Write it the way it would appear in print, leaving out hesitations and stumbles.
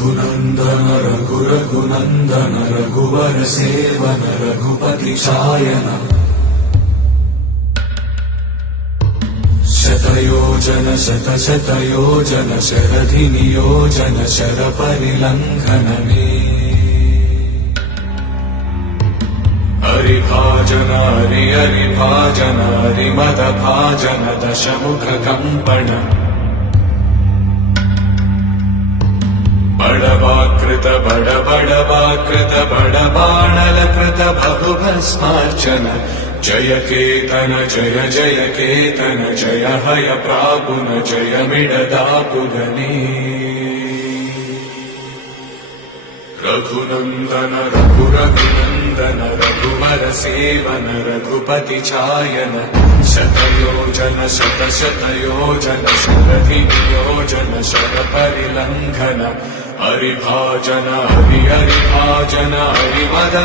रघुनन्दन रघुनन्दन रघुवर seven Raghupati चायन शतयोजन शतशतयोजन शरधि नियोजन sir परिलंघन में हरिभाजन हरिभाजन हरिमद भाजन दशमुख कंपन बड़वाकृत बड़वाकृत बड़बाणलकृत बहुभस्मार्चन जय केतन जय जय केतन जय हय प्रापुन जय मिडदापुगने रघुनन्दन रघुनन्दन रघुवर सेवन रघुपति चायन शतयोजन शतशतयोजन शरधि नियोजन शर परिलंघन हरिभाजन हरिभाजन हरिमद